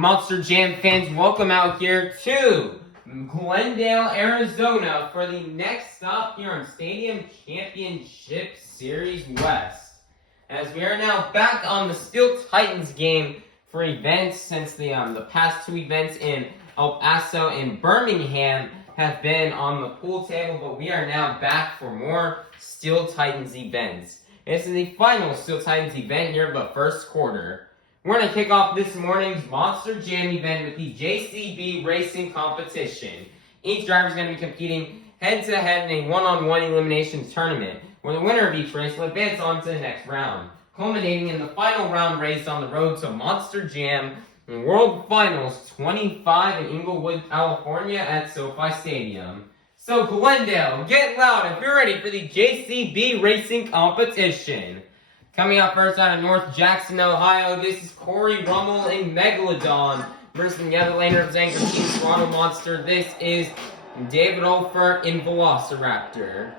Monster Jam fans, welcome out here to Glendale, Arizona for the next stop here on Stadium Championship Series West. As we are now back on the Steel Titans game for events since the past two events in El Paso and Birmingham have been on the pool table, but we are now back for more Steel Titans events. This is the final Steel Titans event here of the first quarter. We're going to kick off this morning's Monster Jam event with the JCB Racing Competition. Each driver is going to be competing head-to-head in a one-on-one elimination tournament, where the winner of each race will advance on to the next round, culminating in the final round race on the road to Monster Jam World Finals 25 in Inglewood, California at SoFi Stadium. So Glendale, get loud if you're ready for the JCB Racing Competition. Coming up first out of North Jackson, Ohio, this is Corey Rummel in Megalodon versus the other lane representing for Team Toronto Monster. This is David Olfert in Velociraptor.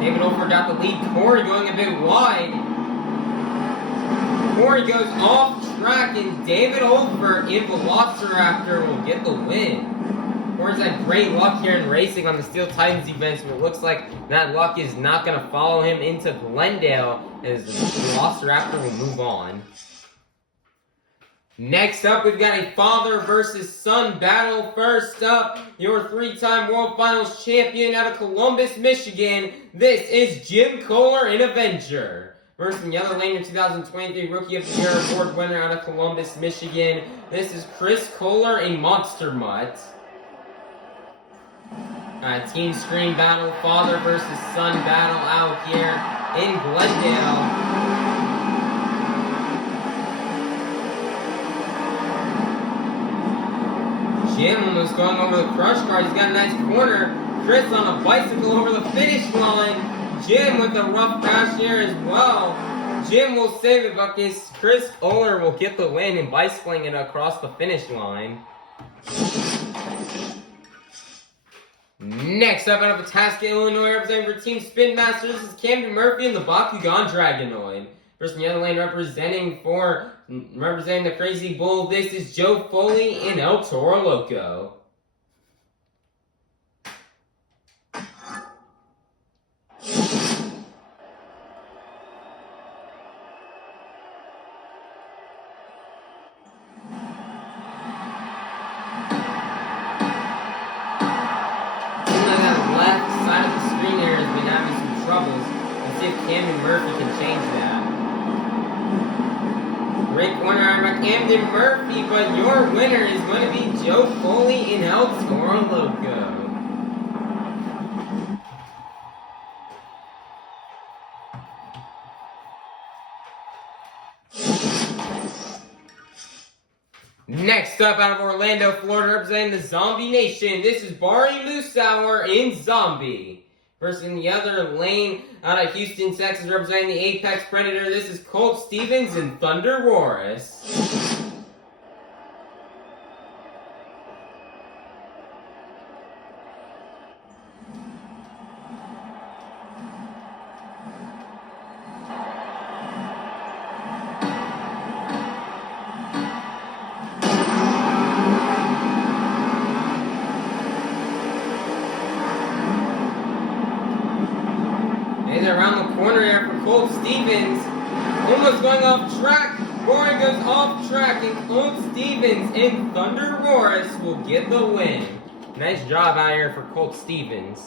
David Olfert got the lead. Corey going a bit wide. Corey goes off track, and David Olfert in Velociraptor will get the win. Corey's had great luck here in racing on the Steel Titans events, but it looks like that luck is not going to follow him into Glendale as the Velociraptor will move on. Next up, we've got a father versus son battle. First up, your three-time World Finals champion out of Columbus, Michigan. This is Jim Kohler in Avenger. Versus the other lane, your 2023 Rookie of the Year Award winner out of Columbus, Michigan. This is Chris Kohler, a Monster Mutt. Team screen battle, father versus son battle out here in Glendale. Jim almost going over the crush car. He's got a nice corner. Chris on a bicycle over the finish line. Jim with a rough crash here as well. Jim will save it, but Chris Kohler will get the win in bicycling it across the finish line. Next up out of Itasca, Illinois, representing for Team Spin Masters, this is Camden Murphy in the Bakugan Dragonoid. Versus the other lane representing the Crazy Bull, this is Joe Foley in El Toro Loco. Camden Murphy can change that. Great corner out by Camden Murphy, but your winner is going to be Joe Foley in El Toro Loco. Next up out of Orlando, Florida, representing the Zombie Nation, this is Barry Moosauer in Zombie. Versus in the other lane out of Houston, Texas, representing the Apex Predator, this is Colt Stevens and Thunder Roris. Around the corner here for Colt Stevens. Almost going off track. Corey goes off track, and Colt Stevens and Thunder Roris will get the win. Nice job out here for Colt Stevens.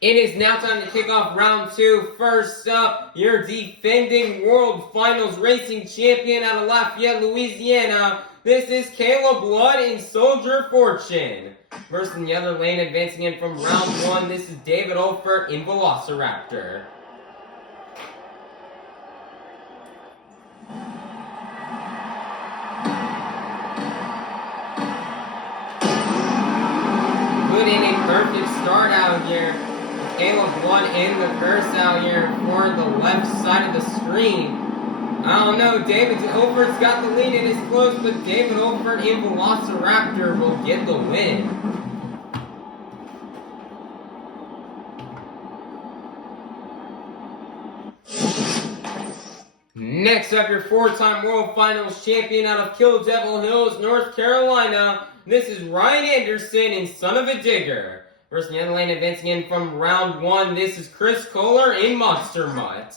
It is now time to kick off round two. First up, your defending World Finals Racing Champion out of Lafayette, Louisiana. This is Caleb Blood in Soldier Fortune. Versus in the other lane, advancing in from round one, this is David Olfert in Velociraptor. Put in a perfect start out here. Caleb Blood in the curse out here for the left side of the screen. I don't know, David Olfert's got the lead, it is close, but David Olfert in Velociraptor will get the win. Next up, your four-time World Finals champion out of Kill Devil Hills, North Carolina. This is Ryan Anderson in Son of a Digger. Versus the other lane advancing in from round one, this is Chris Kohler in Monster Mutt.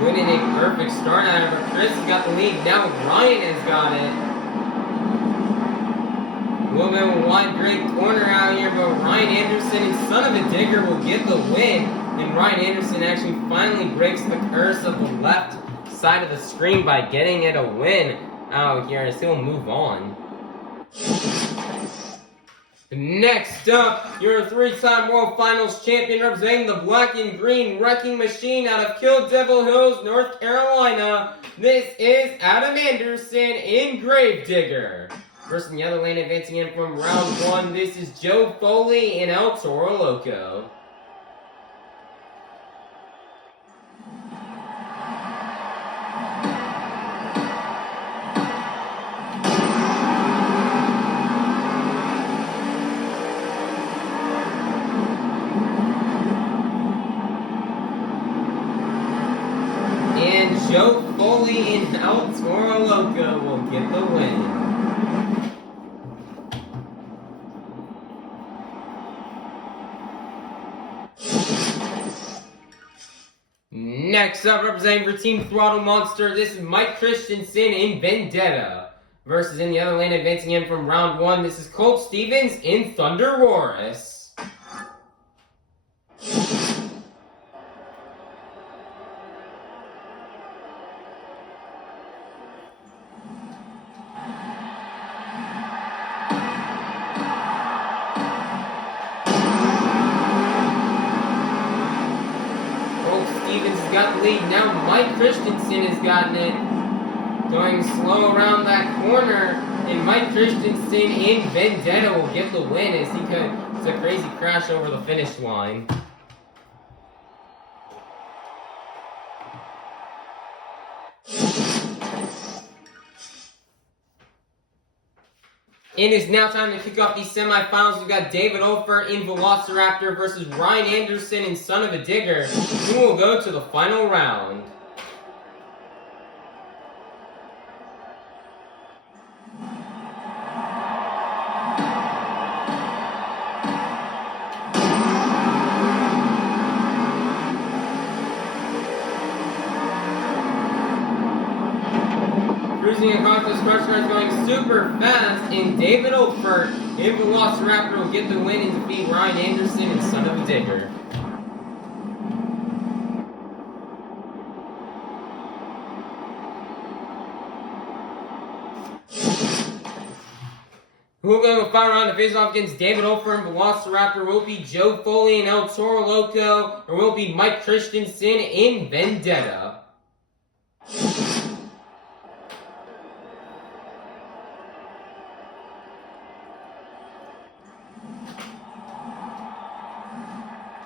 Winning a perfect start out of her. Chris has got the lead. Now Ryan has got it. A little bit of a wide great corner out here, but Ryan Anderson and Son of a Digger will get the win. And Ryan Anderson actually finally breaks the curse of the left side of the screen by getting it a win out here, as he'll move on. Next up, your three-time World Finals champion representing the black and green Wrecking Machine out of Kill Devil Hills, North Carolina. This is Adam Anderson in Gravedigger. Versus the other lane advancing in from round one, this is Joe Foley in El Toro Loco. Joe Foley in El Toro Loco will get the win. Next up, representing for Team Throttle Monster, this is Mike Christensen in Vendetta. Versus in the other lane, advancing in from round one, this is Colt Stevens in Thunder Warris. Stevens has got the lead. Now Mike Christensen has gotten it. Going slow around that corner. And Mike Christensen in Vendetta will get the win as he it's a crazy crash over the finish line. It is now time to kick off these semifinals. We've got David Olfert in Velociraptor versus Ryan Anderson in Son of a Digger, who will go to the final round. Cruising across the stretch car is going super fast, and David Olfert in Velociraptor will get the win and defeat Ryan Anderson and Son of a Digger. Who will go to the final round to face off against David Olfert and Velociraptor? Will it be Joe Foley in El Toro Loco, or will it be Mike Christensen in Vendetta?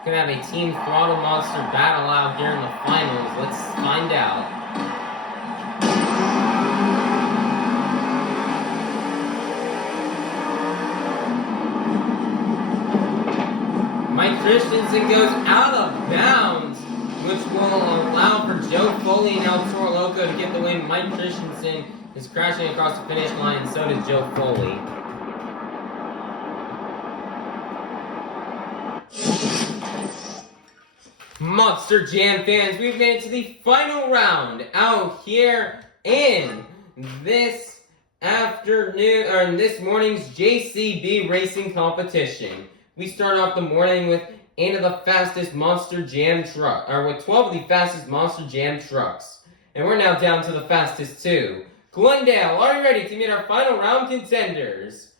Gonna have a Team Throttle Monster battle out here in the finals. Let's find out. Mike Christensen goes out of bounds, which will allow for Joe Foley and El Toro Loco to get the win. Mike Christensen is crashing across the finish line, and so does Joe Foley. Monster Jam fans, we've made it to the final round out here in this afternoon, or in this morning's JCB racing competition. We start off the morning with 8 of the fastest Monster Jam truck, or with 12 of the fastest Monster Jam trucks. And we're now down to the fastest 2. Glendale, are you ready to meet our final round contenders?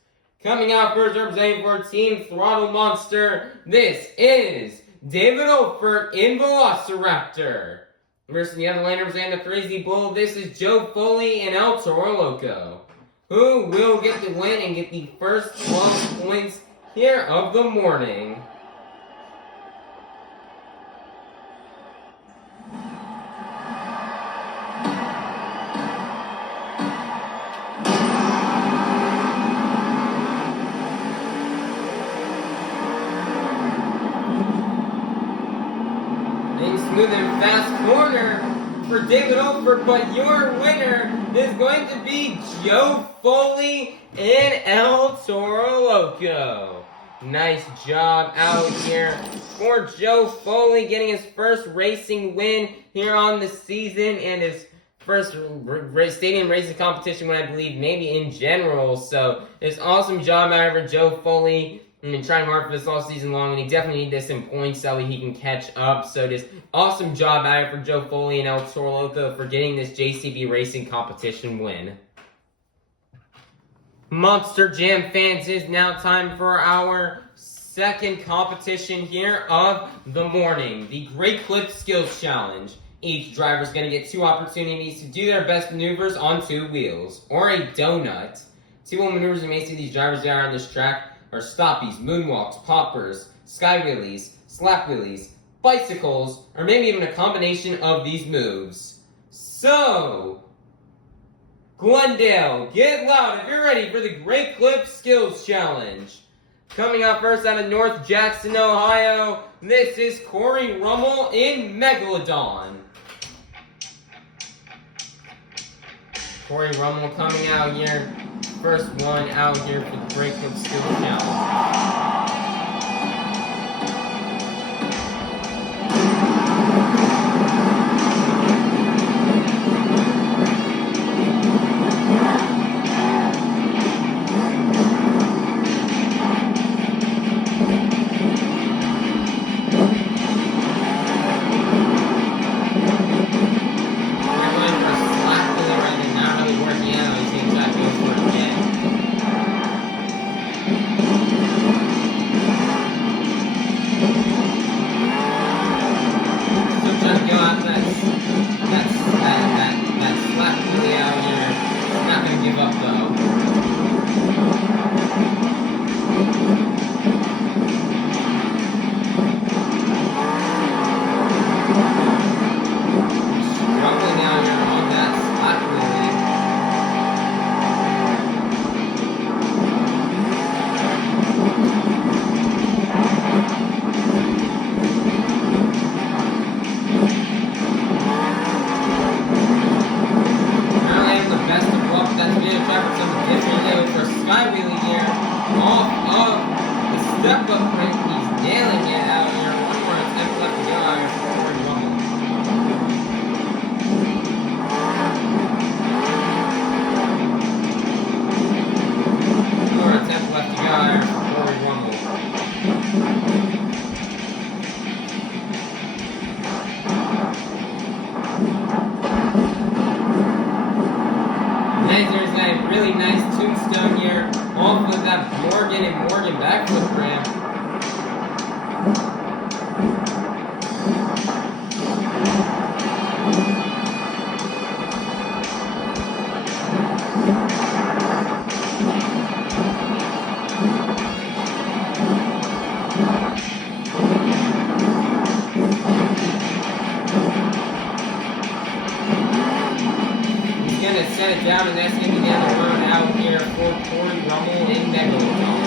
Coming out first, representing for Team Throttle Monster, this is David Olfert in Velociraptor. Versus the other liners and the Crazy Bull, this is Joe Foley and El Toro Loco. Who will get the win and get the first 12 points here of the morning? Smooth and fast corner for David Oldford, but your winner is going to be Joe Foley and El Toro Loco. Nice job out here for Joe Foley, getting his first racing win here on the season and his first stadium racing competition win, I believe, maybe in general. So it's awesome job out here for Joe Foley. I've been trying hard for this all season long, and he definitely needs this in points so he can catch up. So just awesome job out here for Joe Foley and El Toro Loco for getting this JCB racing competition win. Monster Jam fans, it is now time for our second competition here of the morning, the Great Clip Skills Challenge. Each driver is going to get 2 opportunities to do their best maneuvers on 2 wheels, or a donut. 2 maneuvers you may see these drivers are on this track are stoppies, moonwalks, poppers, sky wheelies, slap wheelies, bicycles, or maybe even a combination of these moves. So, Glendale, get loud if you're ready for the Great Clip Skills Challenge. Coming up first out of North Jackson, Ohio, this is Corey Rummel in Megalodon. Corey Rummel coming out here. First one out here for the Great Clip Skills Challenge. Really nice tombstone here, off with that Morgan and Morgan backflip ramp. Set it down, and that's going to be down the road out here for Corey Rummel in Megalodon.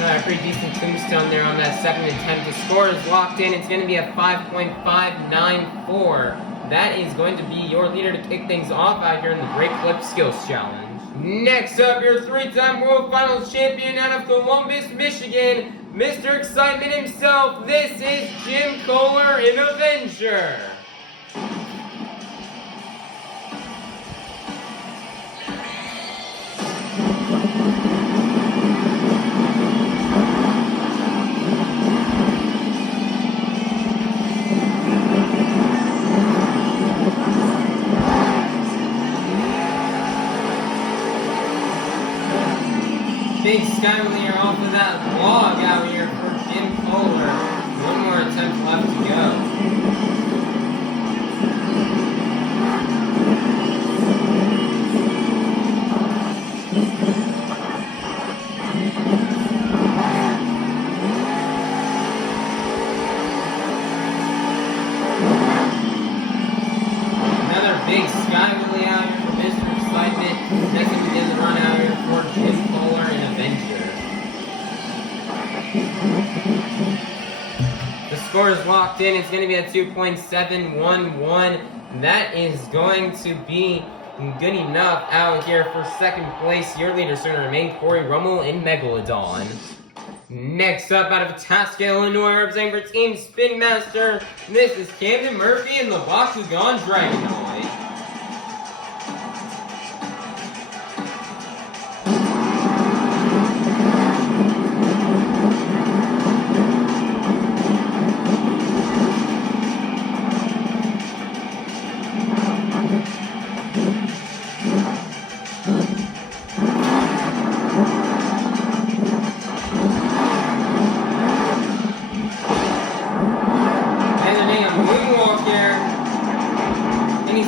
A pretty decent tombstone there on that second attempt. The score is locked in. It's going to be a 5.594. That is going to be your leader to kick things off out here in the Great Clip Skills Challenge. Next up, your 3-time World Finals champion out of Columbus, Michigan, Mr. Excitement himself. This is Jim Kohler in Avenger. Big skywheeler off of that log out here for Jim Kohler. One more attempt left to go. score is locked in. It's going to be a 2.711. That is going to be good enough out here for second place. Your leader is going to remain Corey Rummel in Megalodon. Next up, out of Tasca, Illinois, representing for Team Spin Master, this is Camden Murphy in the Bakugan Dragonoid.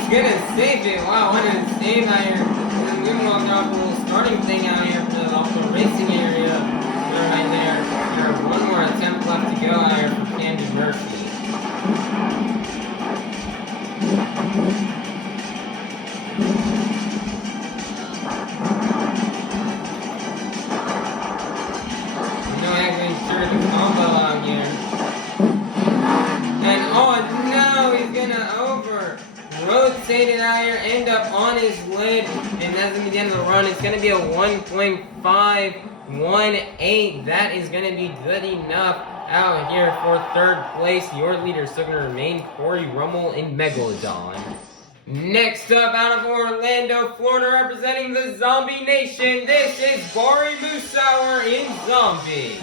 Gonna save it. Wow, what a save out here. And we walked off a little starting thing out here off the racing area. Right there. There's one more attempt left to go out here for Camden Murphy. No actually sure the combo out here. And oh no, he's gonna over. Rotated out here, end up on his lid, and that's going to be the end of the run. It's going to be a 1.518. That is going to be good enough out here for third place. Your leader is still going to remain Corey Rummel in Megalodon. Next up, out of Orlando, Florida, representing the Zombie Nation, this is Bari Musauer in Zombie.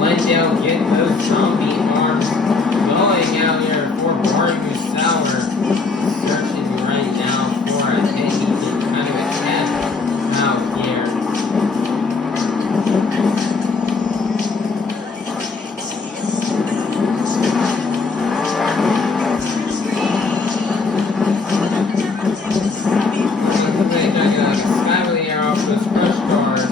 Glendale get those zombie arms going out here for Bari Musauer. Searching right now for a hit. He can kind of attempt out here. Skyway air off those crush cars.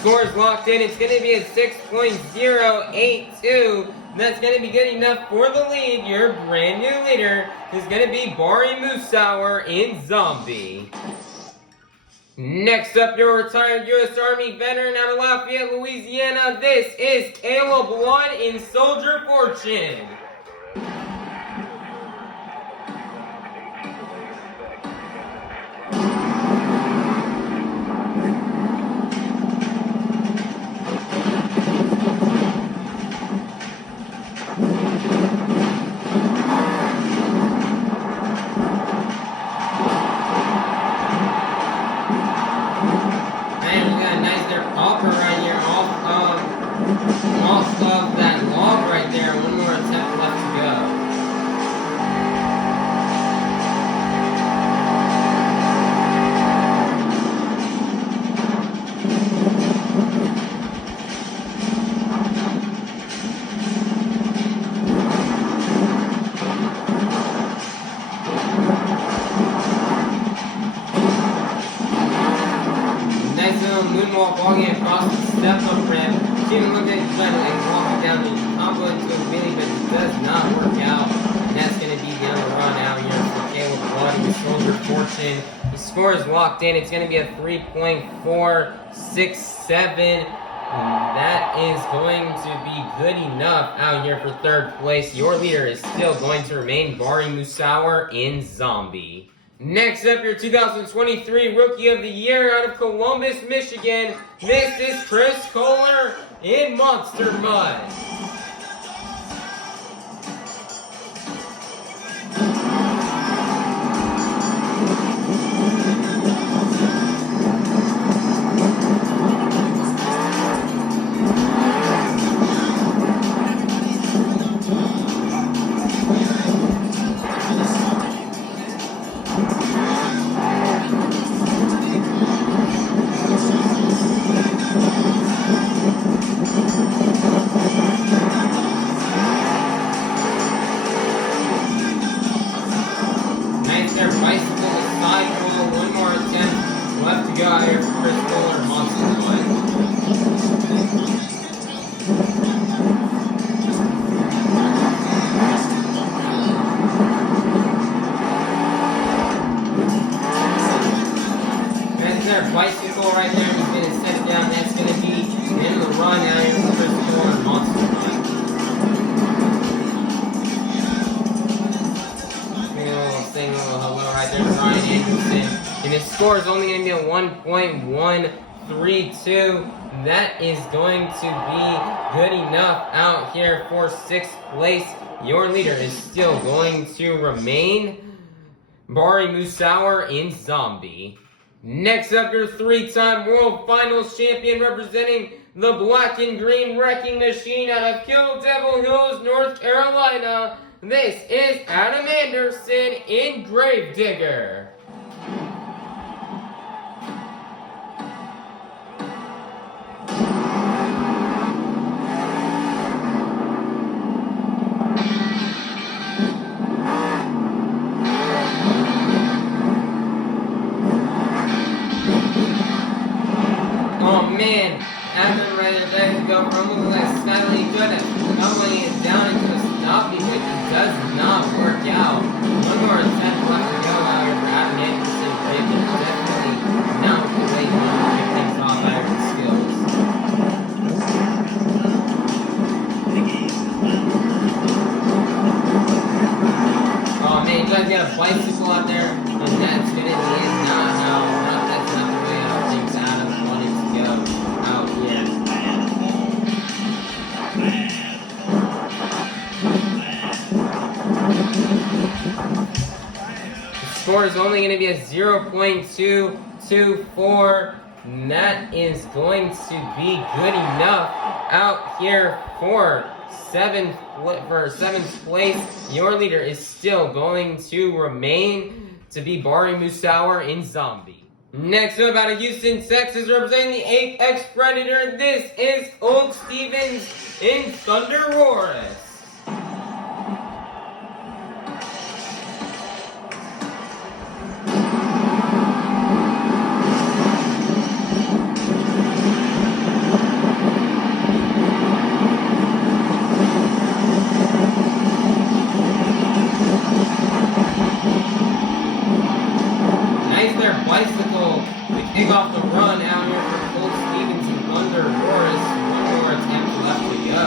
Scores locked in. It's going to be a 6.082. That's going to be good enough for the lead. Your brand new leader is going to be Bari Musauer in Zombie. Next up, your retired U.S. Army veteran out of Lafayette, Louisiana. This is Caleb Blood in Soldier Fortune. Off of that log right there. One more attempt left to go. Nice little moonwalk walking across the step-up ramp. Even looked at his and walking down the combo into a wheelie, but it does not work out. And that's going to be the other run out here for Caleb Blood with Soldier Fortune. The score is locked in. It's going to be a 3.467. That is going to be good enough out here for third place. Your leader is still going to remain Bari Musawar in Zombie. Next up, your 2023 Rookie of the Year out of Columbus, Michigan. This is Chris Kohler in Monster Mud. Bicycle right there, he's going to set it down. That's going to be the end of the run out here for Chris Kohler and Monster Mud. Sing a little hello right there to Ryan Anderson. And his score is only going to be a 1.132. That is going to be good enough out here for 6th place. Your leader is still going to remain Bari Musawar in Zombie. Next up, your 3-time World Finals champion representing the Black and Green Wrecking Machine out of Kill Devil Hills, North Carolina. This is Adam Anderson in Gravedigger. Man, Adam right there to go from looking like Skyly good at tumbling it down into a stoppie, which it does not work out. One more attempt left to go out here for Adam Anderson. Raven definitely not the way to pick things off out of his skills. Oh man, you guys got a bicycle out there, and that's gonna be it. That's not the way things Adam wanted to go out yet. The score is only going to be a 0.224. And that is going to be good enough out here for 7th place. Your leader is still going to remain to be Bari Musawar in Zombie. Next up, out of Houston, Texas, representing the Apex Predator, this is Old Stevens in Thunder Wars. Bicycle to kick off the run out here for Old Stevens and Thunder Wars. One more attempt left to go.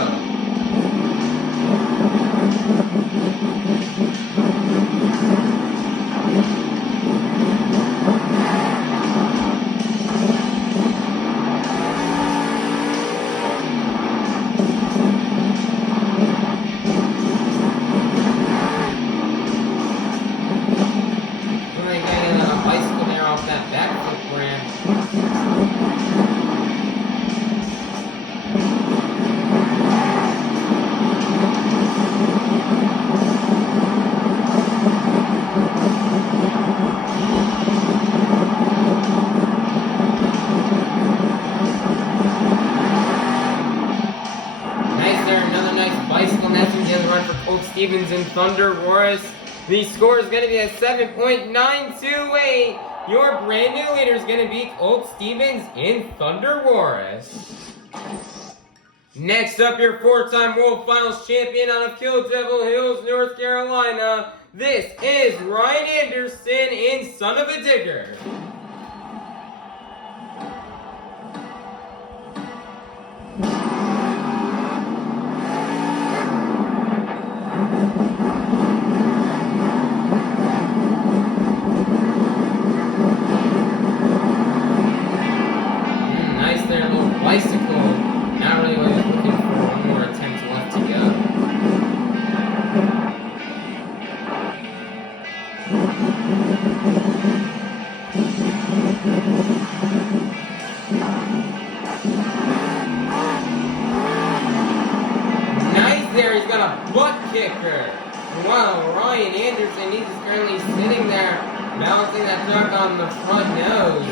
Stevens and Thunder Wars. The score is going to be a 7.928. Your brand new leader is going to beat Old Stevens in Thunder Wars. Next up, your 4-time World Finals champion out of Kill Devil Hills, North Carolina. This is Ryan Anderson in Son of a Digger. Nice there, he's got a butt kicker. Wow, Ryan Anderson, he's just currently sitting there, balancing that truck on the front nose.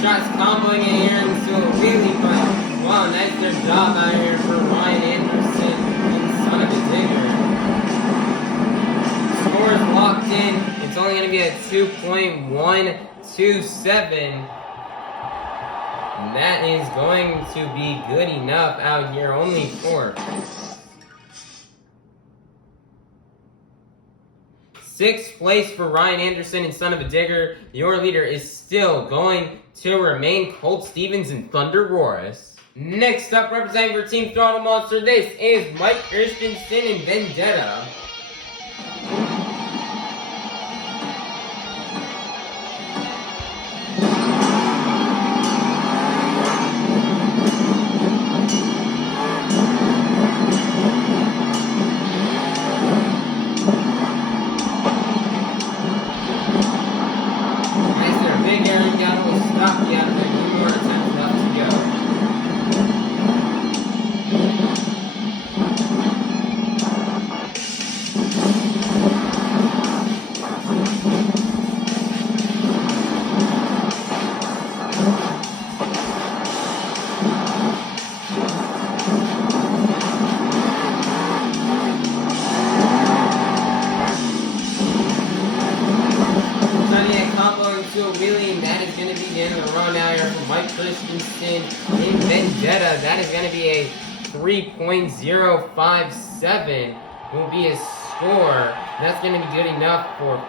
Shots comboing in here into a wheelie, but wow, nice their job out here for Ryan Anderson and son of a digger. Score is locked in. It's only going to be at 2.127. And that is going to be good enough out here, only 4. 6th place for Ryan Anderson and son of a digger. Your leader is still going to remain Colt Stevens and Thunder Roaris. Next up, representing for Team Throttle Monster, this is Mike Christensen and Vendetta. Christensen in Vendetta. That is going to be a 3.057 will be his score. That's going to be good enough for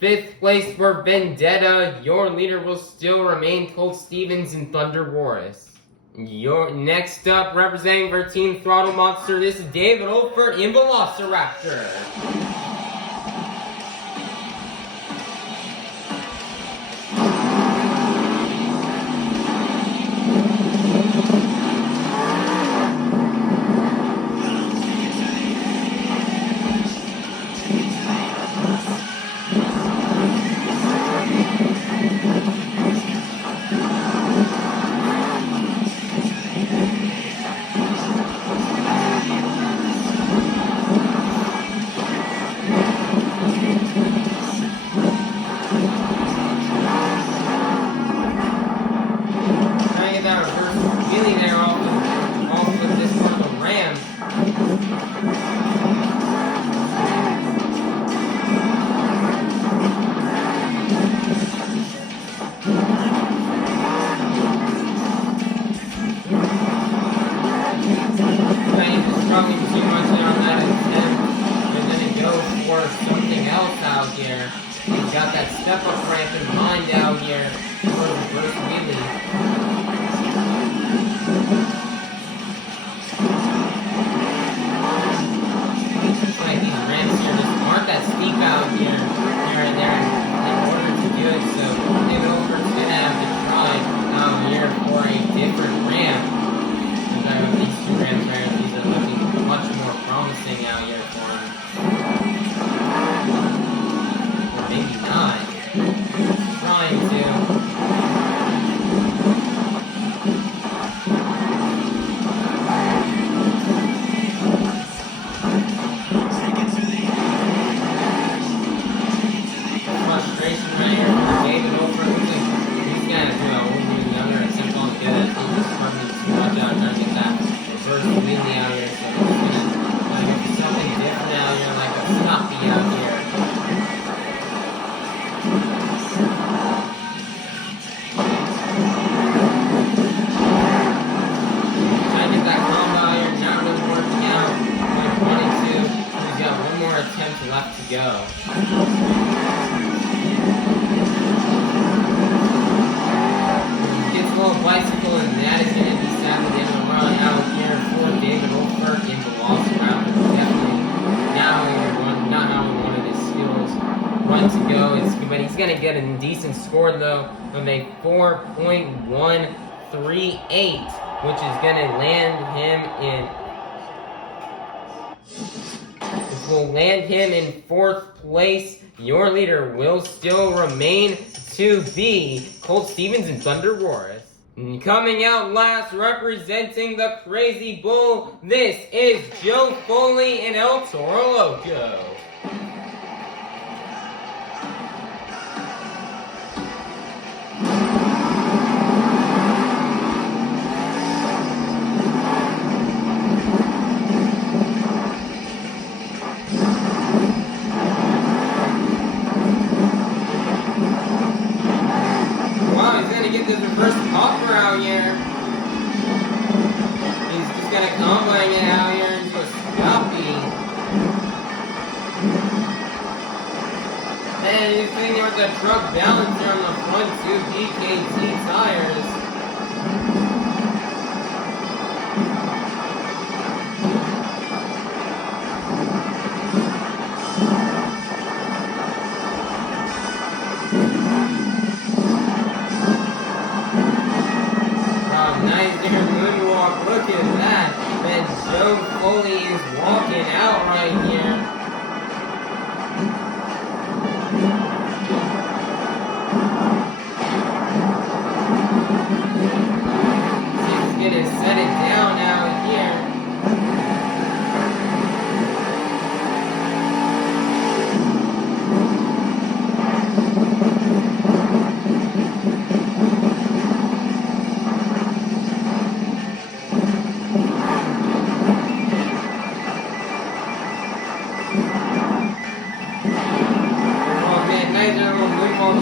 5th place for Vendetta. Your leader will still remain Colt Stevens and Thunder Roaris. Your next up, representing for Team Throttle Monster, this is David Olford in Velociraptor. Got that step-up ramp in mind out here for the first wheelie. Looks like these ramps here just aren't that steep out here and there in order to do it, so David Olford's going to have to try out here for a different ramp. Because these two ramps right here, these are looking much more promising out here for him. Maybe not. Trying to. Frustration right here for David Olford. He's gonna do another attempt on good. He's just running too much out trying to get that reverse wheelie out here. So he's gonna go for something different out here, like a sloppy out here. Left to go. Gets a little bicycle, and that is going to be saddled in the run out here for David Olford in Velociraptor. Definitely not how we wanted his skills run to go. But he's going to get a decent score though of a 4.138. which is going to land him in 4th place. Your leader will still remain to be Colt Stevens and Thunder Roars. Coming out last, representing the Crazy Bull, this is Joe Foley and El Toro Loco. This reverse hopper out here. He's just gonna combine it out here into a scalpy. And he's sitting there with the truck balancer on the front 2 BKT tires. Look at that. And Joe Foley is walking out right here. He's gonna set it down out here.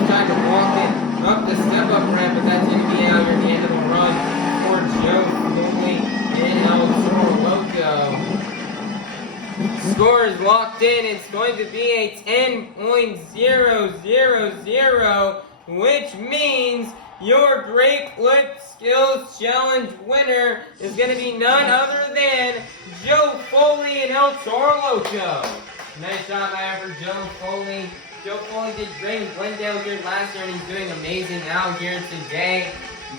Trying to walk it up the step-up ramp, but that's going to be out here at the end of the run for Joe Foley and El Toro Loco. Score is locked in. It's going to be a 10.000, which means your Great Flip Skills Challenge winner is going to be none other than Joe Foley and El Toro Loco. Nice job out for Joe Foley. Joe Foley did great in Glendale here last year, and he's doing amazing out here today.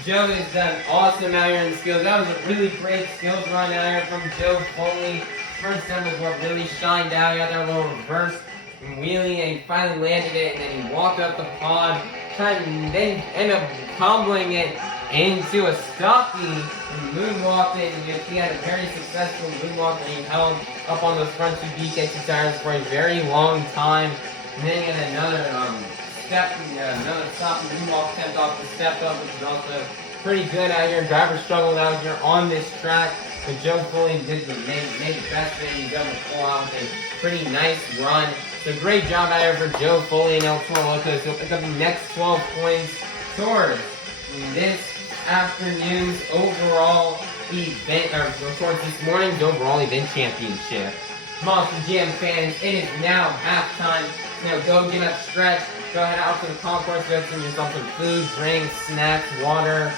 Joe has done awesome out here in the skills. That was a really great skills run out here from Joe Foley. First time was what really shined out. He got that little reverse wheelie, and he finally landed it, and then he walked up the pond, and then ended up comboing it into a stocky and moonwalked it. And he had a very successful moonwalk that he held up on those front 2 BKT tires for a very long time. And then he had another another stop and moonwalk attempt off the step up, which is also pretty good out here. Driver struggled out here on this track, but Joe Foley made the best thing he's able to pull out with a pretty nice run. So great job out here for Joe Foley and El Toro Loco. So he'll pick up the next 12 points towards this afternoon's overall event, or towards this morning's overall event championship. Monster Jam fans, it is now halftime. Now go get a stretch, go head out to the concourse, go get yourself some food, drinks, snacks, water,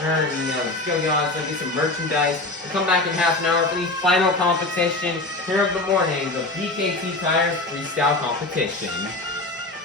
or, just go get all that stuff, get some merchandise. We'll come back in half an hour for the final competition here of the morning, the BKT Tires Freestyle Competition.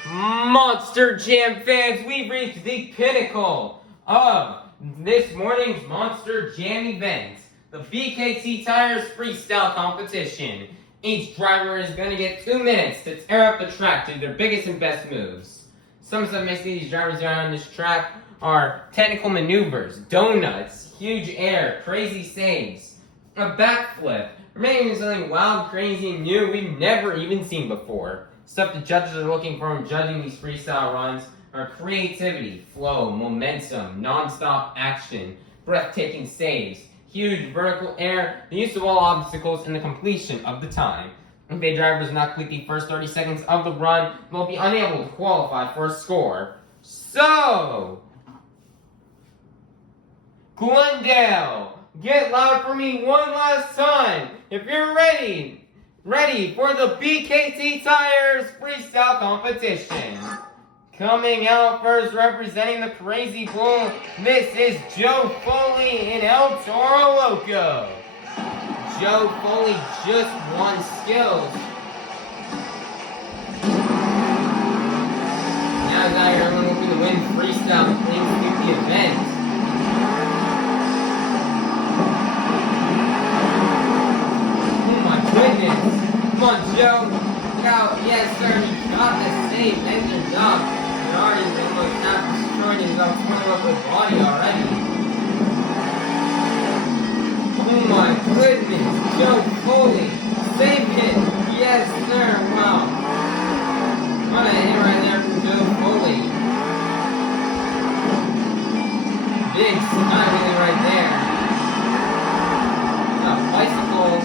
Monster Jam fans, we've reached the pinnacle of this morning's Monster Jam event, the BKT Tires Freestyle Competition. Each driver is going to get 2 minutes to tear up the track, do their biggest and best moves. Some stuff may see these drivers down on this track are technical maneuvers, donuts, huge air, crazy saves, a backflip, or maybe something wild, crazy, and new we've never even seen before. Stuff the judges are looking for when judging these freestyle runs are creativity, flow, momentum, non-stop action, breathtaking saves, huge vertical air, the use of all obstacles, and the completion of the time. If a driver does not complete the first 30 seconds of the run, they'll be unable to qualify for a score. So, Glendale, get loud for me one last time. If you're ready for the BKT Tires Freestyle Competition. Coming out first, representing the Crazy Bull, this is Joe Foley and El Toro Loco. Joe Foley just won skills. Now he's out here looking to win freestyle, clean sweep the event. on, Joe. Now, yes, sir, he got the save. Nice job. Already almost half destroyed his own 21-foot body already. Oh my goodness, Joe Foley, save hit. Yes, sir. Wow. What a hit right there from Joe Foley. Big sky wheelie right there. A bicycle.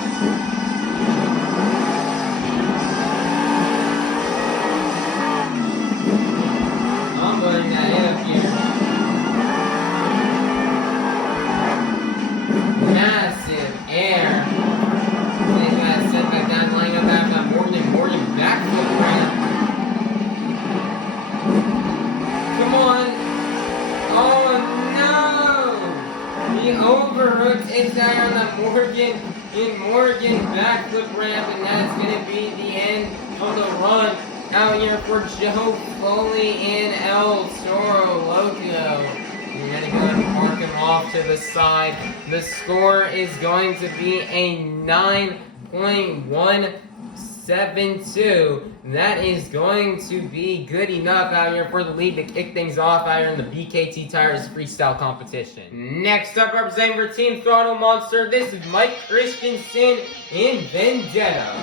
Putting that in up here. Massive air. They got set back down, laying up after that Morgan backflip ramp. Come on. Oh no! He overhooked inside on that Morgan backflip ramp, and that's gonna be the end of the run. Out here for Joe Foley and El Toro Loco. You're going to go and park him off to the side. The score is going to be a 9.172. That is going to be good enough out here for the lead to kick things off out here in the BKT Tires freestyle competition. Next up, representing for Team Throttle Monster, this is Mike Christensen in Vendetta.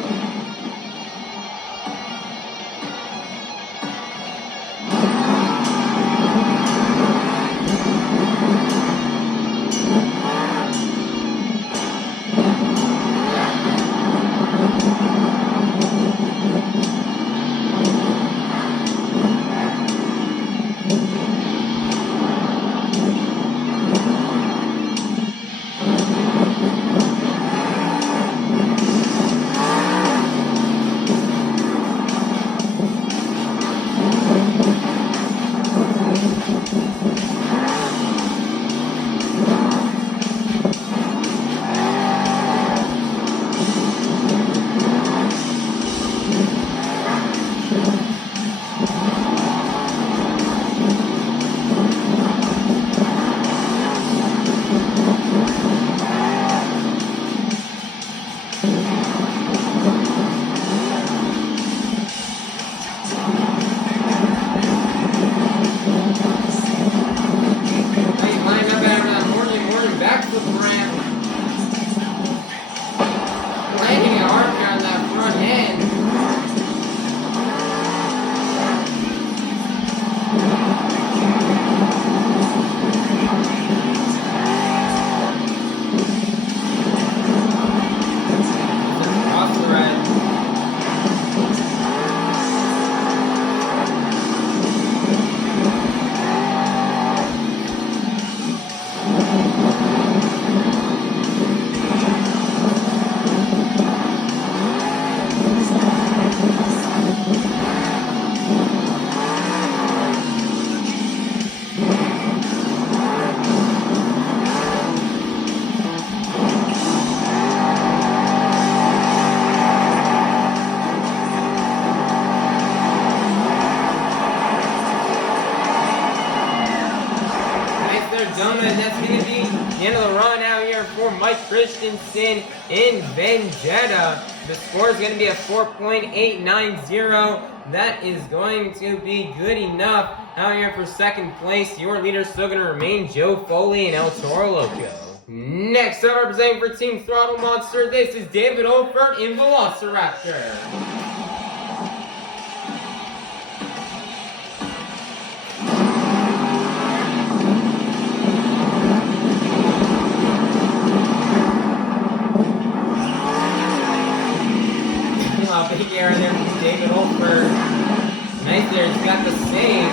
Mike Christensen in Vendetta. The score is going to be a 4.890. That is going to be good enough. Out here for second place, your leader is still going to remain Joe Foley and El Toro Loco. Next up, representing for Team Throttle Monster, this is David Olfert in Velociraptor. Big air there from David Olfert. Nice there, he's got the save.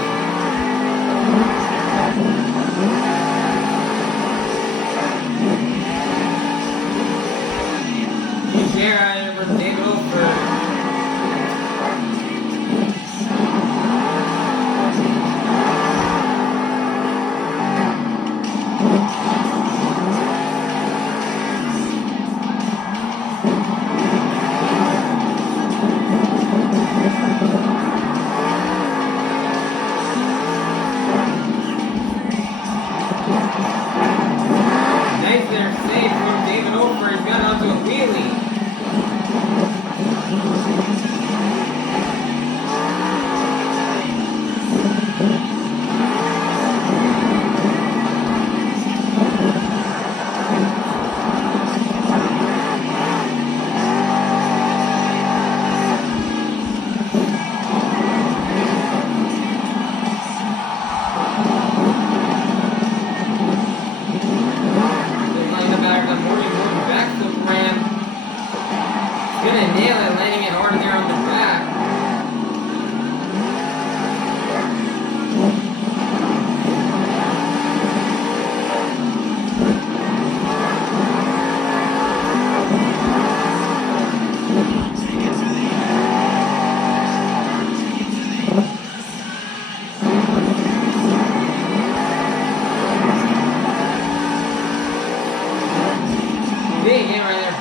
Huge air out there from David Olfert.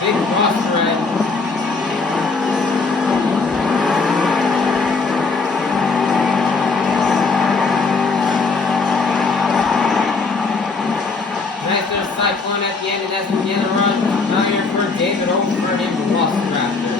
big cross thread. Nice little cyclone at the end, and that's the end of the run. Now here for David Holford and Velociraptor.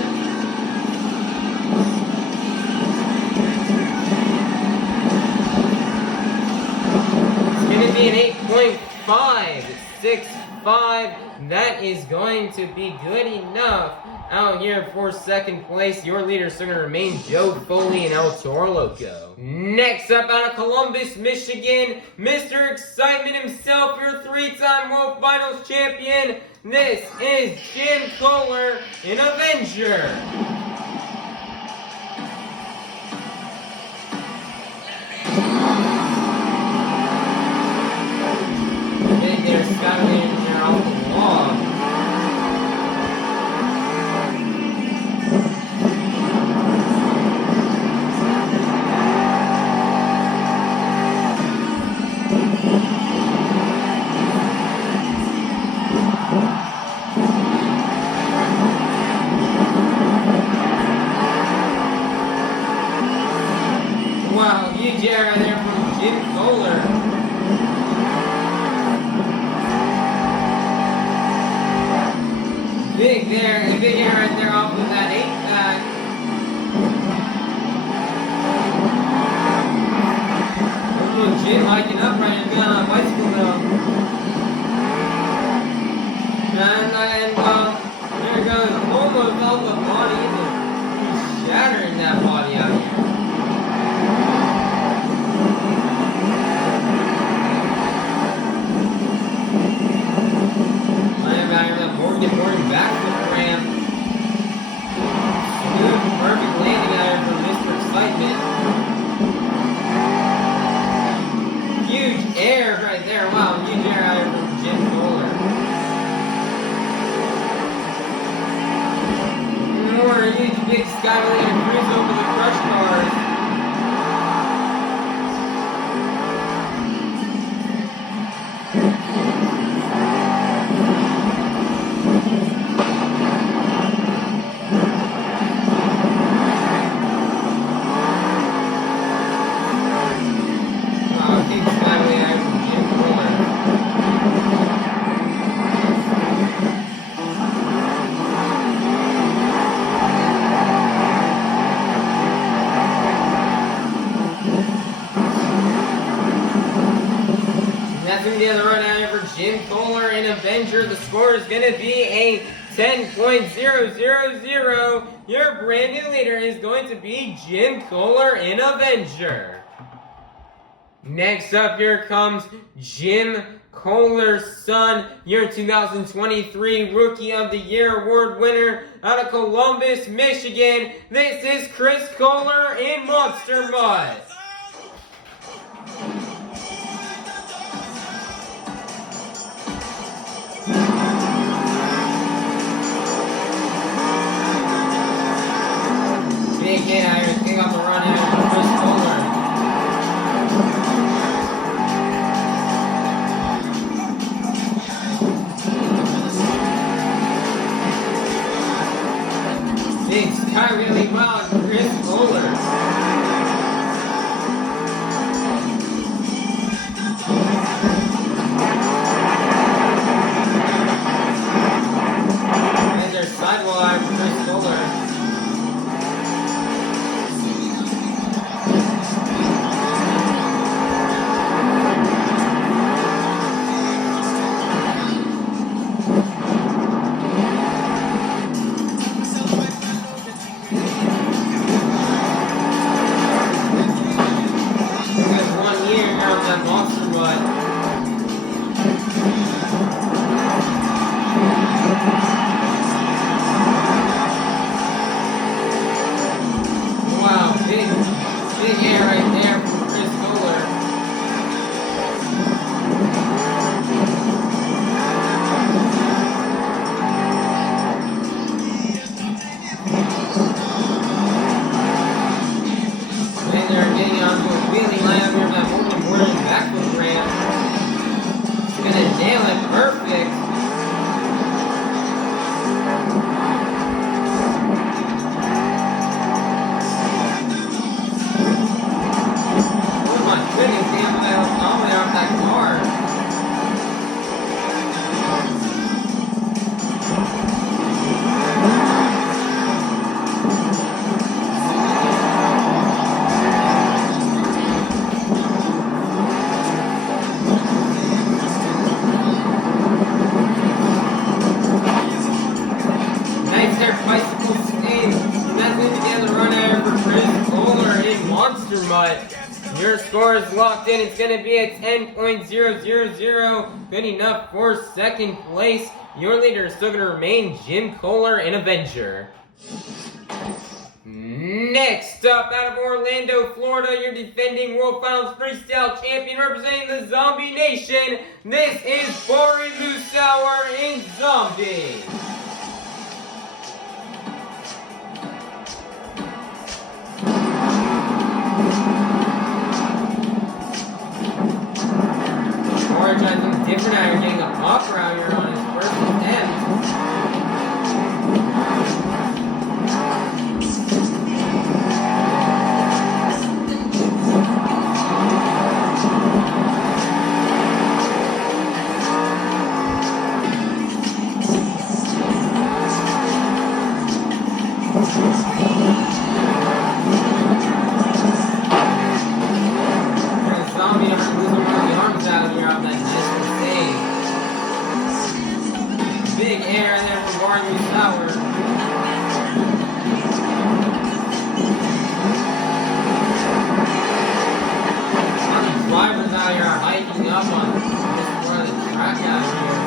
It's going to be an 8.565. That is going to be good enough. Out here for second place, your leader is going to remain Joe Foley and El Toro Loco. Next up, out of Columbus, Michigan, Mr. Excitement himself, your three-time World Finals champion. This is Jim Kohler, an Avenger. Big there, Skylander there off the wall. Wow, huge air right there from Jim Kohler. Big there, a big air right there off of that 8-pack. Little Jim hiking up right here, being on a bicycle though. And there it goes, almost off the body. He's shattering that body out here. Morgan back to the ramp. Smooth, perfect landing out here from Mr. Excitement. Huge air right there. Wow, huge air out here from Jim Kohler. More huge big Skylander cruise over the crush cars. The other run out here for Jim Kohler and Avenger. The score is going to be a 10.000. Your brand new leader is going to be Jim Kohler and Avenger. Next up, here comes Jim Kohler's son, your 2023 Rookie of the Year award winner out of Columbus, Michigan. This is Chris Kohler in Monster Mud. Big hit out here, king off the run out for Chris Kohler. Big sky really well for Chris Kohler. And there's sidewall out for Chris Kohler. bicycle spin. And that's going to be the run out for Chris Kohler in Monster Mutt. Your score is locked in. It's going to be a 10.000. Good enough for second place. Your leader is still going to remain Jim Kohler in Avenger. Next up, out of Orlando, Florida, your defending World Finals Freestyle Champion representing the Zombie Nation. This is Bori Musauer in Zombie. Bori trying something different out here, getting a pop around here on his first attempt. Big air in there from Bori Musauer. All the drivers out here are hiking up on this part of the track out here.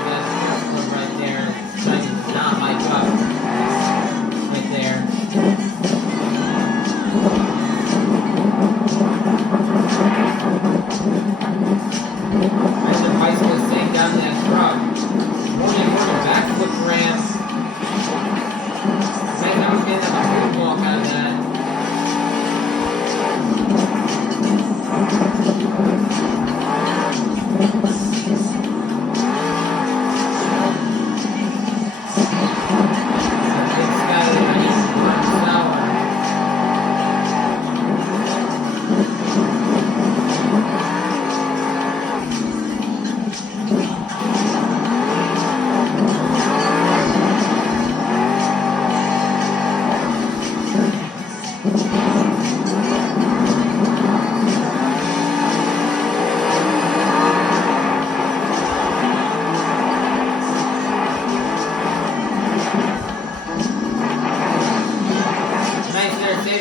That right there. Trying to not hike up. Right there. Right there, bicycle staying down that truck. More backflip ramp. Man, I was getting a moonwalk out of that.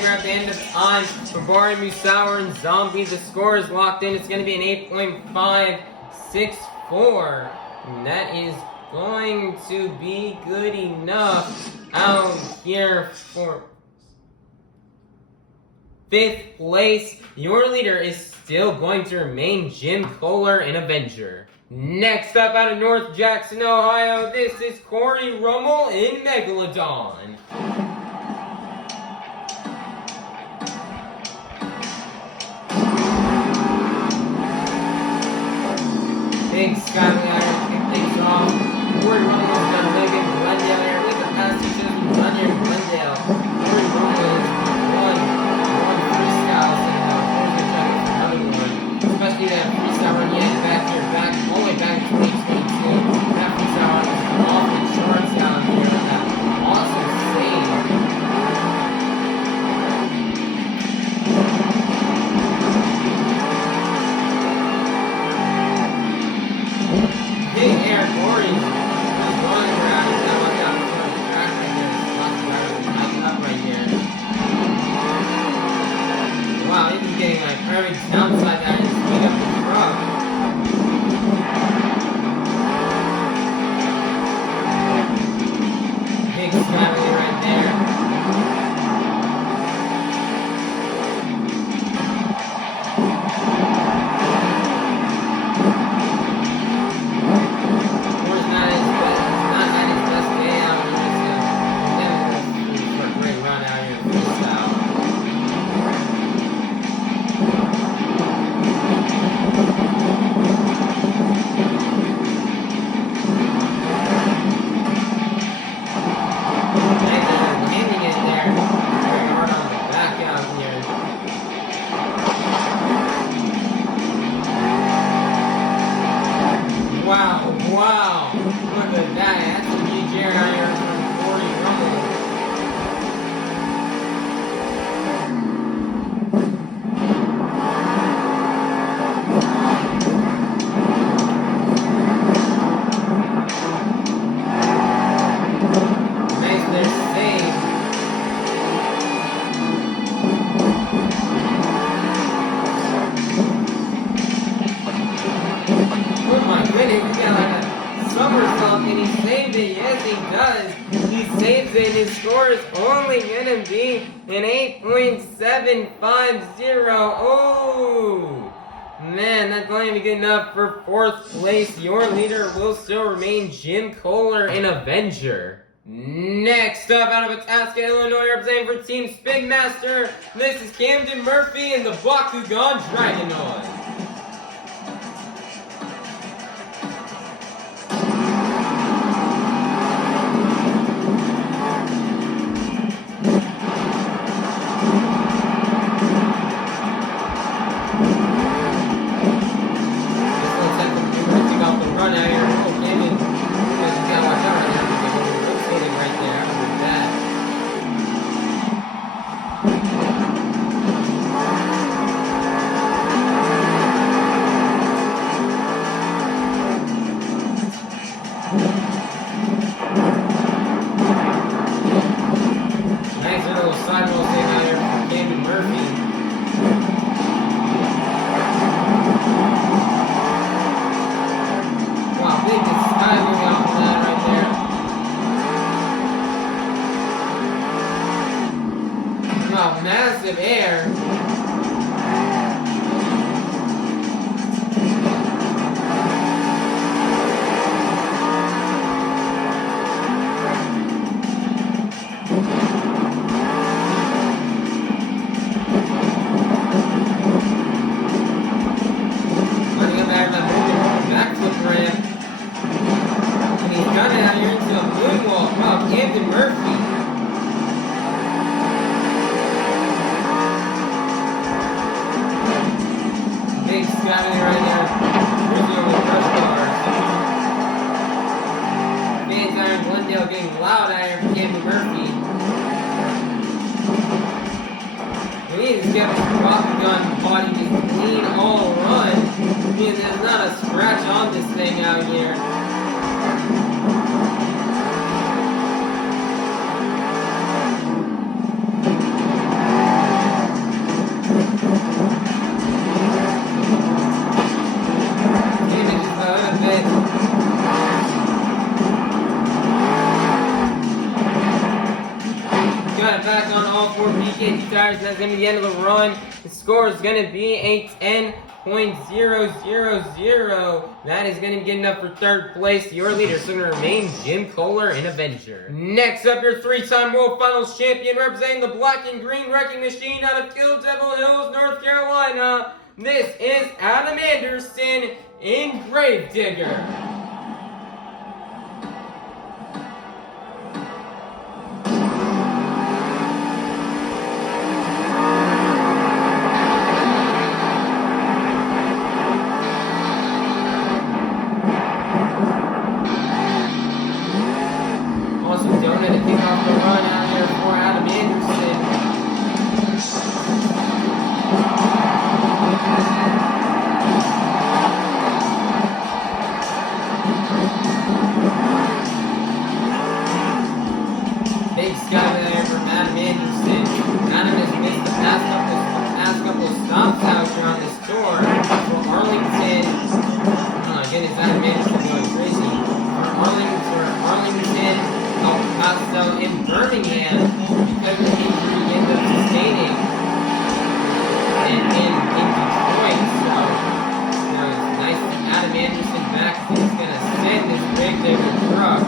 At the end of time for Bori Musauer and Zombie. The score is locked in. It's going to be an 8.564. And that is going to be good enough out here for fifth place. Your leader is still going to remain Jim Kohler in Avenger. Next up out of North Jackson, Ohio, this is Corey Rummel in Megalodon. Big Skyway out here to kick things off. Corey Rummel is going to live in Glendale here. Look at the past he should have done here in Glendale. Corey Rummel is one freestyle thing now. Corey's going to try to get another one. Especially that freestyle run he had back here, all the way back in 2022. That freestyle run was off the charts down here. That awesome save. Big air, Corey. save it? Yes, he does. He saves it, and his score is only going to be an 8.750. Oh! Man, that's not even good enough for 4th place. Your leader will still remain Jim Kohler in Avenger. Next up, out of Itasca, Illinois, representing for Team Spinmaster, this is Camden Murphy and the Bakugan Dragonoid. Massive air. Running up there, backflip ramp. And he's got it out here into a moonwalk. Wow, Camden Murphy. Big scouting right there. Cruising with crush bars. Fans out in Glendale getting loud out here for Camden Murphy. He's got his Bakugan body just clean all run. There's not a scratch on this thing out here. Got it back on all 4 PKT tires. That's going to be the end of the run. The score is going to be a 10.000. That is going to be good enough for 3rd place. Your leader is going to remain Jim Kohler in Avenger. Next up, your 3-time World Finals champion representing the Black and Green Wrecking Machine out of Kill Devil Hills, North Carolina. This is Adam Anderson in Gravedigger. Donut to kick off the run out here for Adam Anderson. Big sky there from Adam Anderson. Adam has missed the past couple stops out here on this tour. For Arlington, oh my goodness, Adam Anderson going crazy. For Arlington, El Paso, in Birmingham, because of the injury he ended up sustaining in Detroit. So, it's nice to see Adam Anderson back. He's going to send this big truck.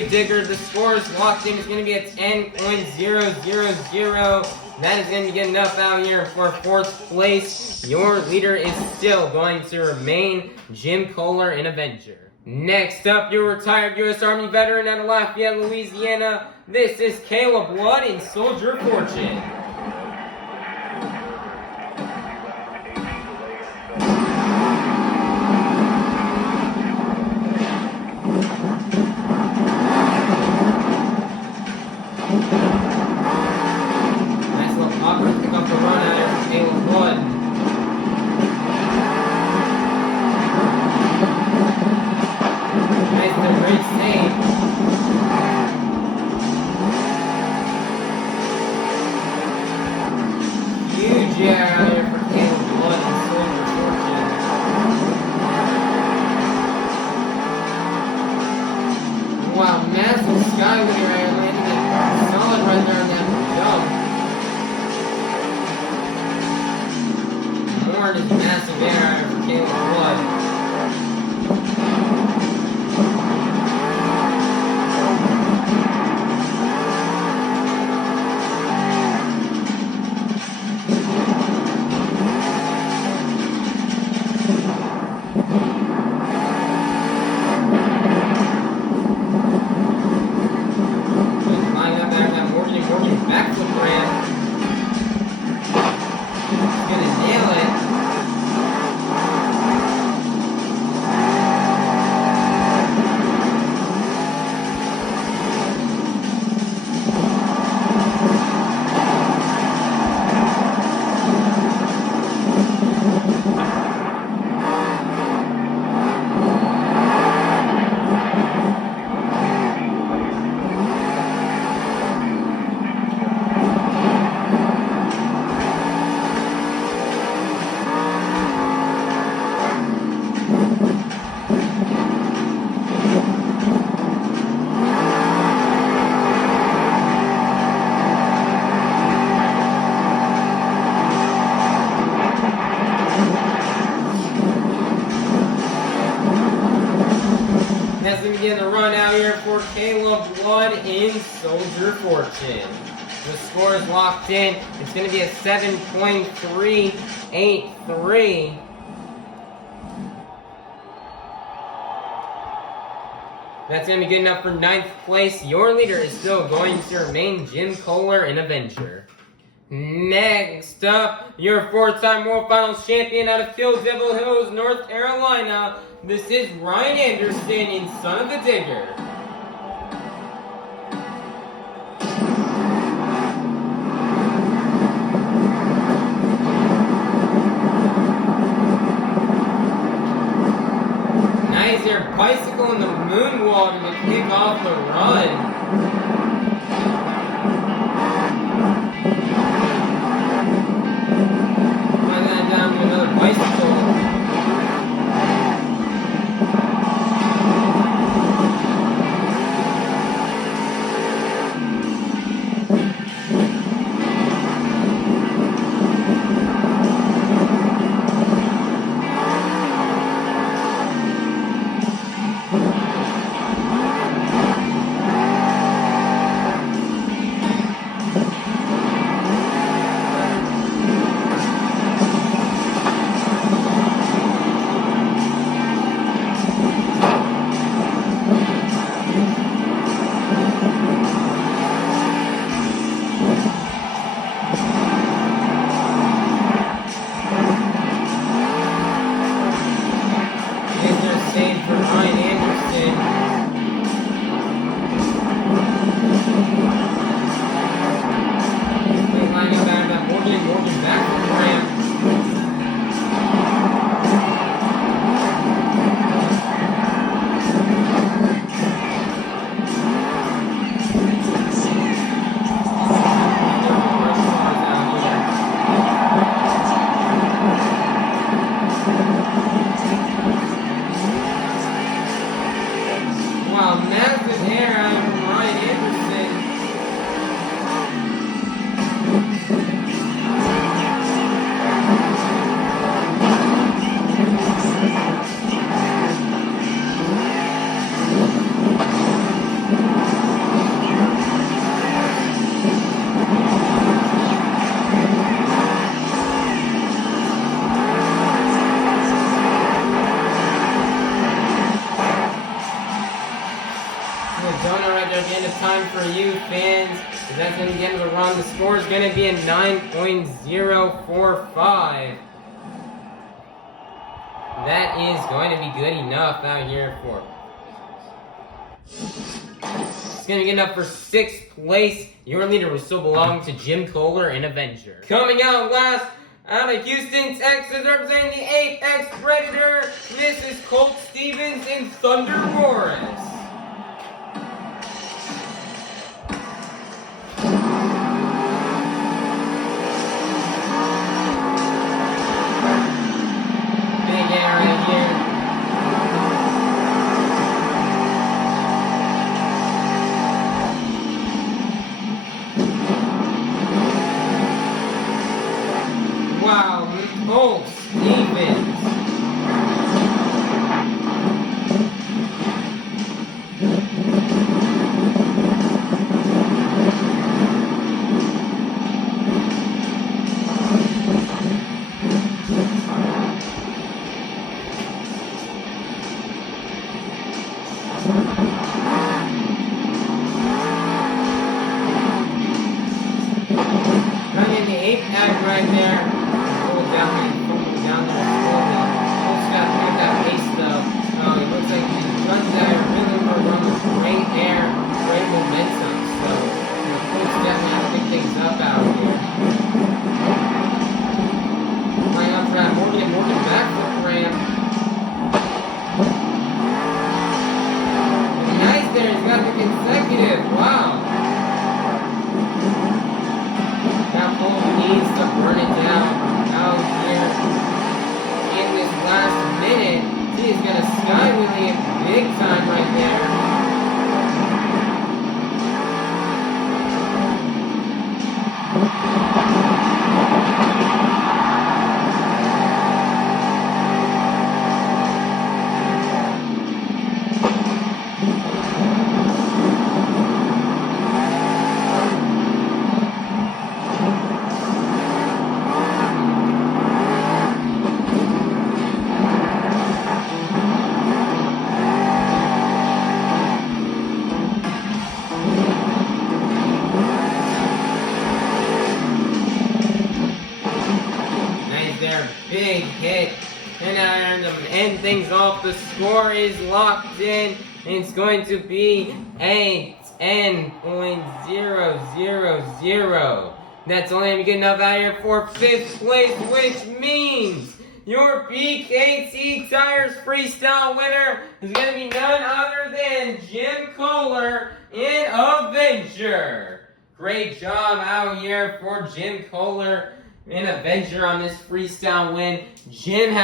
Grave Digger. The score is locked in. It's going to be a 10.000. That is going to be good enough out here for fourth place. Your leader is still going to remain Jim Kohler in Avenger. Next up, your retired U.S. Army veteran out of Lafayette, Louisiana. This is Caleb Blood in Soldier Fortune. Nice little popper to pick up the run out there from Caleb Blood. Nice little great save. Huge air out here for Caleb Blood and Soldier Fortune. Wow, massive skyway right landing it solid right there on that jump. More just massive air out here for Caleb Blood. Backflip ramp. He's gonna nail it. That's going to begin the run out here for Caleb Blood in Soldier Fortune. The score is locked in. It's going to be a 7.383. That's going to be good enough for 9th place. Your leader is still going to remain Jim Kohler in Avenger. Next up, your 4-time World Finals champion out of Kill Devil Hills, North Carolina. This is Ryan Anderson in Son of the Digger. Nice there, bicycle in the moonwalk to kick off the run. Down to another bicycle. time for you fans. That's going to be the end of the run. The score is going to be a 9.045. That is going to be good enough out here for. It's going to be good enough for 6th place. Your leader will still belong to Jim Kohler and Avenger. Coming out last, out of Houston, Texas, representing the Apex Predator, this is Colt Stevens and Thunder Morris. Big air right here. Wow, Colt Stevens. Running the 8 pack right there. Down there slowly. Colt's got to pick that pace though. It looks like he runs out really for a run with great air, great momentum. So Colt's definitely have to pick things up out here. Right up for that Morgan backflip ramp. Nice there, he's got the consecutive. Wow. Now Colt needs to burn it down. Out here in this last minute. He's gonna sky wheelie it big time right there. Big hit, and to end things off, the score is locked in. It's going to be a 10.000. That's only going to be good enough out here for 5th place, which means your BKT Tires Freestyle winner is going to be none other than Jim Kohler in Avenger. Great job out here for Jim Kohler in Avenger on this freestyle win. Jim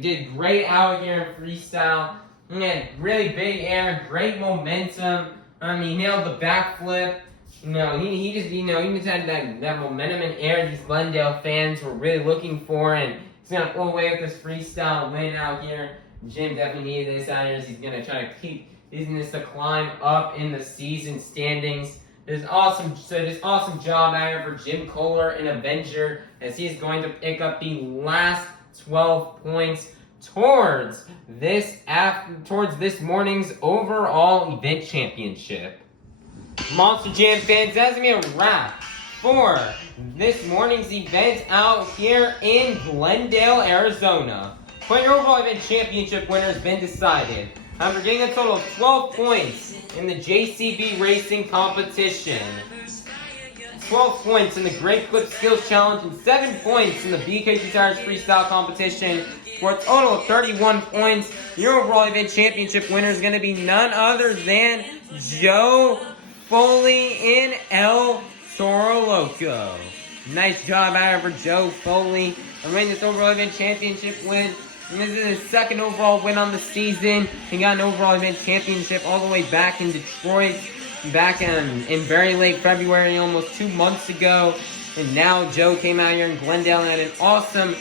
did great out here in freestyle. He had really big air, great momentum. He nailed the backflip. He just had that momentum and air these Glendale fans were really looking for, and he's gonna pull away with this freestyle win out here. Jim definitely needed this out here. He's gonna try to keep this to climb up in the season standings. This awesome job out here for Jim Kohler in Avenger, as he's going to pick up the last 12 points towards this morning's overall event championship. Monster Jam fans, that's gonna be a wrap for this morning's event out here in Glendale, Arizona. But your overall event championship winner has been decided. After getting a total of 12 points in the JCB Racing competition, 12 points in the Great Clip Skills Challenge, and 7 points in the BKT Tires Freestyle competition, for a total of 31 points. Your overall event championship winner is going to be none other than Joe Foley in El Toro Loco. Nice job out for Joe Foley. And winning this overall event championship win. And this is his 2nd overall win on the season. He got an overall event championship all the way back in Detroit, back in very late February, almost 2 months ago. And now Joe came out here in Glendale and had an awesome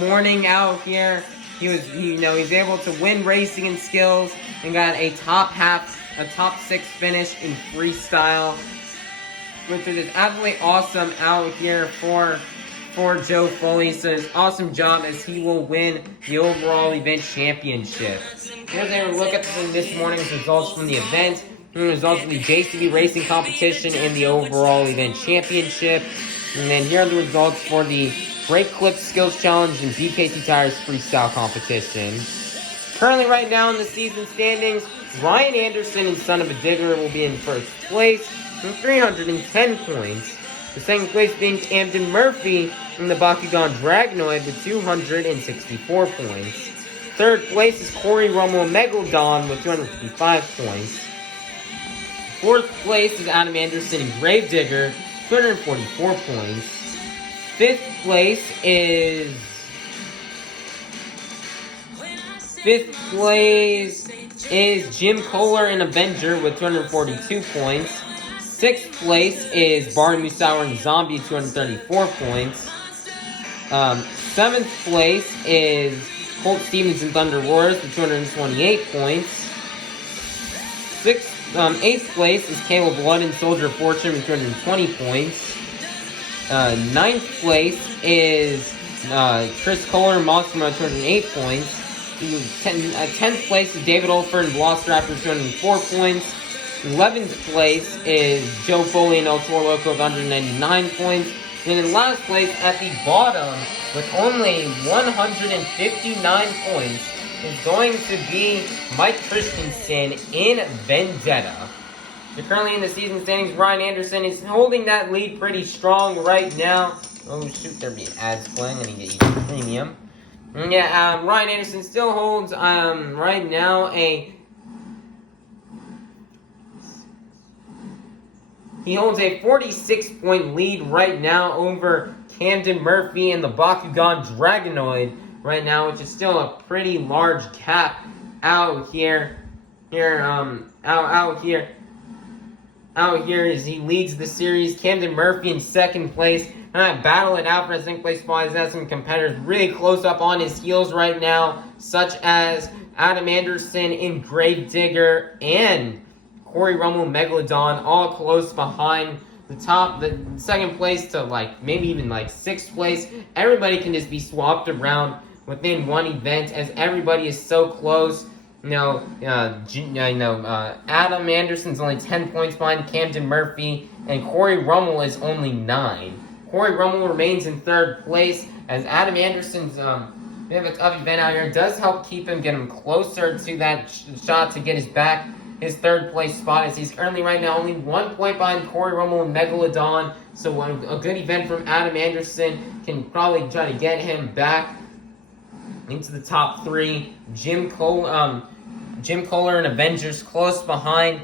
morning out here. He's able to win racing and skills and got a top 6 finish in freestyle, which is absolutely awesome out here for Joe Foley. So it's an awesome job as he will win the overall event championship. Here's a look at this morning's results from the event. And the results of the JCB Racing competition and the overall event championship. And then here are the results for the Brake Clip Skills Challenge and BKT Tires Freestyle competition. Currently right now in the season standings, Ryan Anderson and Son of a Digger will be in first place with 310 points. The second place being Camden Murphy from the Bakugan Dragonoid with 264 points. Third place is Corey Rommel Megalodon with 255 points. Fourth place is Adam Anderson and Gravedigger, 244 points. Fifth place is Jim Kohler and Avenger with 242 points. Sixth place is Barney Musauer and Zombie, 234 points. Seventh place is Colt Stevens and Thunder Roars with 228 points. Eighth place is Caleb Blood and Soldier of Fortune with 220 points. Ninth place is Chris Kohler and Monster with 208 points. 10th place is David Olford and Velociraptor with 204 points. 11th place is Joe Foley and El Toro Loco with 199 points. And in last place at the bottom with only 159 points is going to be Mike Christensen in Vendetta. So currently in the season standings, Ryan Anderson is holding that lead pretty strong right now. Oh shoot, there be ads playing. Let me get you the premium. Yeah, Ryan Anderson still holds right now he holds a 46-point lead right now over Camden Murphy and the Bakugan Dragonoid right now, which is still a pretty large gap out here as he leads the series. Camden Murphy in second place. And I battle it out for a second place spot. He's got some competitors really close up on his heels right now, such as Adam Anderson in Gravedigger and Corey Rummel Megalodon, all close behind the second place to maybe even sixth place. Everybody can just be swapped around within one event as everybody is so close. Adam Anderson's only 10 points behind Camden Murphy, and Corey Rummel is only 9. Corey Rummel remains in third place as Adam Anderson's bit of a tough event out here does help get him closer to that shot to get his third place spot, as he's currently right now only 1 point behind Corey Rummel and Megalodon. So a good event from Adam Anderson can probably try to get him back into the top 3. Jim Kohler and Avengers close behind.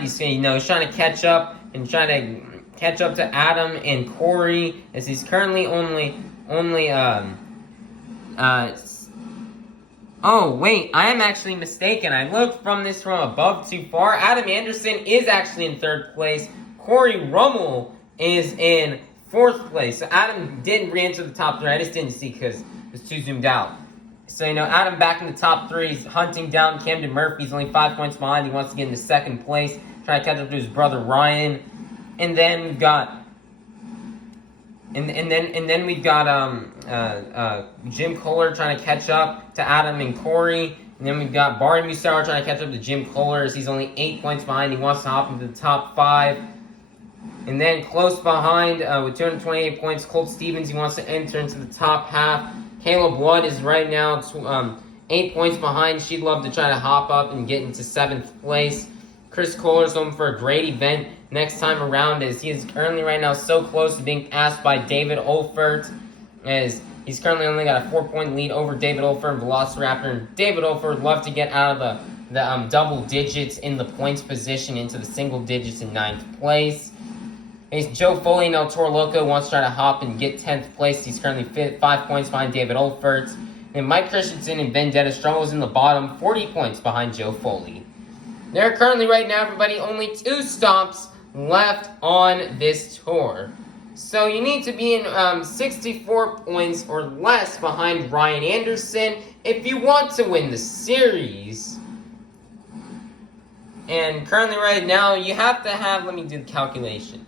He's trying to catch up to Adam and Corey, as he's currently oh wait, I am actually mistaken. I looked from above too far. Adam Anderson is actually in third place. Corey Rummel is in fourth place. So Adam didn't re-enter the top 3. I just didn't see because it was too zoomed out. So, Adam back in the top 3. He's hunting down Camden Murphy. He's only 5 points behind. He wants to get into second place, try to catch up to his brother Ryan. And then we've got Jim Kohler trying to catch up to Adam and Corey. And then we've got Barney Musauer trying to catch up to Jim Kohler, as he's only 8 points behind. He wants to hop into the top 5. And then close behind with 228 points, Colt Stevens. He wants to enter into the top half. Caleb Blood is right now 8 points behind. She'd love to try to hop up and get into 7th place. Chris Kohler's hoping for a great event next time around, as he is currently right now so close to being asked by David Olfert, as he's currently only got a 4-point lead over David Olfert and Velociraptor. And David Olfert would love to get out of the double digits in the points position into the single digits in 9th place. As Joe Foley and El Toro Loco wants to try to hop and get 10th place. He's currently 5 points behind David Olfert. And Mike Christensen in Vendetta struggles in the bottom, 40 points behind Joe Foley. There are currently right now, everybody, only 2 stops left on this tour. So you need to be in 64 points or less behind Ryan Anderson if you want to win the series. And currently right now, you have to have, let me do the calculations.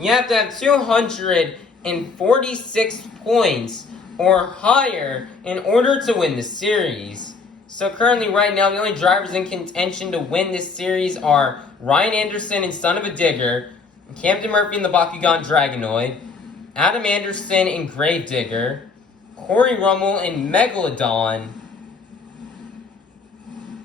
You have to have 246 points or higher in order to win the series. So currently, right now, the only drivers in contention to win this series are Ryan Anderson and Son of a Digger, Camden Murphy and the Bakugan Dragonoid, Adam Anderson and Grave Digger, Corey Rummel and Megalodon,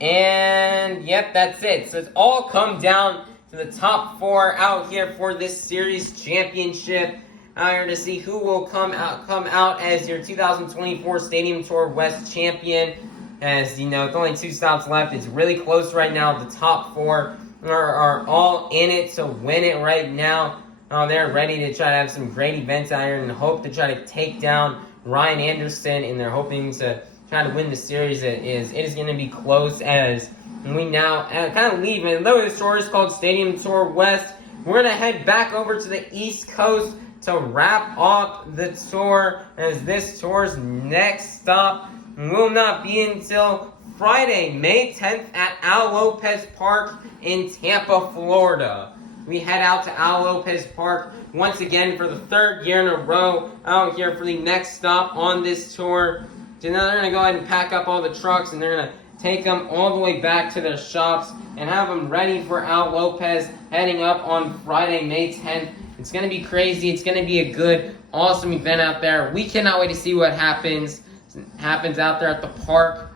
and yep, that's it. So it's all come down to the top 4 out here for this series championship. Out here to see who will come out as your 2024 Stadium Tour West champion. As you know, with only 2 stops left, it's really close right now. The top 4 are all in it to win it right now. They're ready to try to have some great events out here and hope to try to take down Ryan Anderson, and they're hoping to try to win the series. It is going to be close as we now kind of leave. And though this tour is called Stadium Tour West, we're going to head back over to the East Coast to wrap up the tour, as this tour's next stop will not be until Friday, May 10th at Al Lopez Park in Tampa, Florida. We head out to Al Lopez Park once again for the 3rd year in a row out here for the next stop on this tour. So now they're going to go ahead and pack up all the trucks, and they're going to take them all the way back to their shops and have them ready for Al Lopez heading up on Friday, May 10th. It's going to be crazy. It's going to be a good, awesome event out there. We cannot wait to see what happens out there at the park.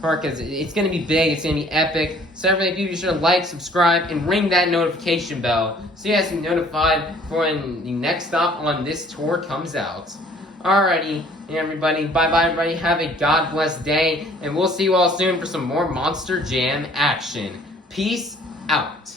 Because it's going to be big. It's going to be epic. So everybody, be sure to like, subscribe, and ring that notification bell so you guys can be notified for when the next stop on this tour comes out. Alrighty, everybody. Bye-bye, everybody. Have a God-blessed day. And we'll see you all soon for some more Monster Jam action. Peace out.